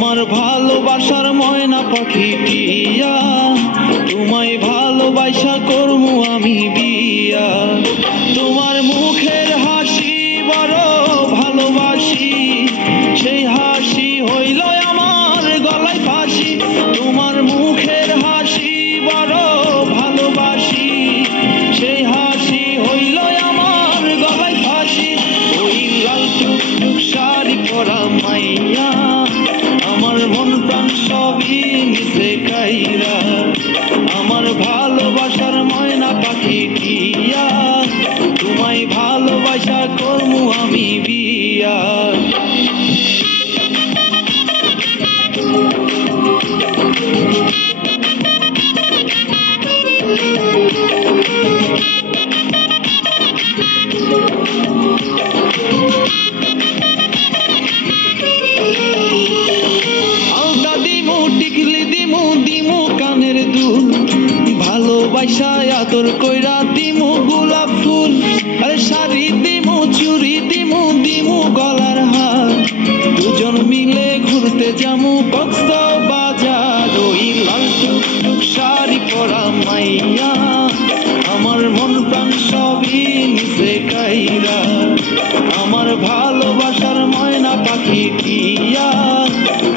আমার ভালোবাসার ময়না পাখি টিয়া, তোমায় ভালোবাসা করমু আমি বিয়া। তোমার মুখের হাসি বড় ভালোবাসি, সেই হাসি হইল আমার গলায় ফাঁসি। তোমার মুখের হাসি বড় ভালোবাসি, সেই হাসি হইল আমার গলায় ফাঁসি। ওই লাল টুকটুক শাড়ি পরা মাইয়া, আমার মন প্রাণ সবই নিছে কাইরা। আমার ভালোবাসার ময়না পাখি টিয়া, তোমায় ভালোবাসা করমু আমি বিয়া। আলতা দিমু টিকলি দিমু দিমু কানের দুল, ভালোবাসায় আদর কইরা দিমু গোলাপ ফুল। আরে শাড়ি দিমু চুড়ি দিমু দিমু গলার হার, দুজন মিলে ঘুরতে যামু কক্সবাজার। ওই লাল টুকটুক শাড়ি পরা মাইয়া, আমার মন প্রাণ সবই নিছে কাইরা। আমার ভালোবাসার ময়না পাখি টিয়া,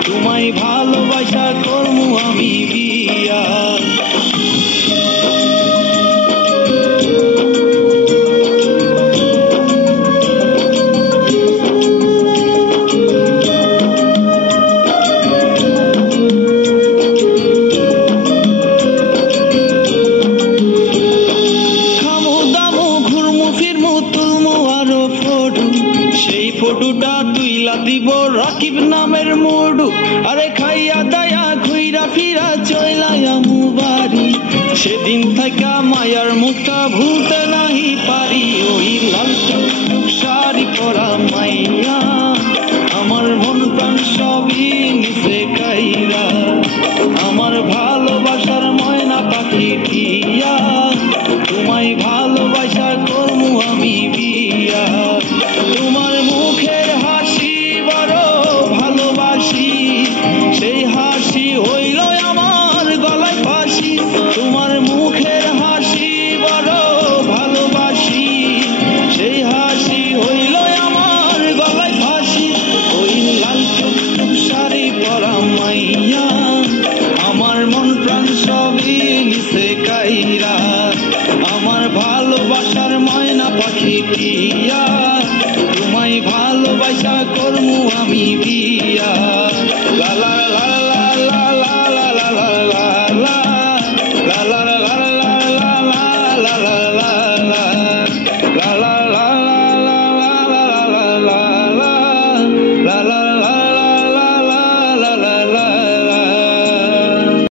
তোমায় ভালোবাসা করমু আমি বিয়া। সেই ফটোটা তুইলা দিব রাকিব নামের মুডু। আরে খাইয়া দায়া ঘুইরা ফিরা চইলায়ামু বাড়ি, সেদিন থাকা মায়ার মুখটা ভুলতে নাহি পারি। ওই লাল টুকটুক শাড়ি পরা মাইয়া, আমার মন প্রাণ সবই নিছে কাইরা। আমার ভালোবাসার ময়না পাখি টিয়া, তোমায় ভালোবাসা করমু আমি বিয়া। তোমার মুখের হাসি বড় ভালোবাসি, সেই হাসি হইল আমার গলায় ফাঁসি। তোমার মুখের হাসি বড় ভালোবাসি, সেই হাসি হইল আমার গলায় ফাঁসি। ওই লাল টুকটুক শাড়ি পরা মাইয়া, আমার মন প্রাণ সবই নিছে কাইরা। আমার ভালোবাসার ময়না পাখি টিয়া,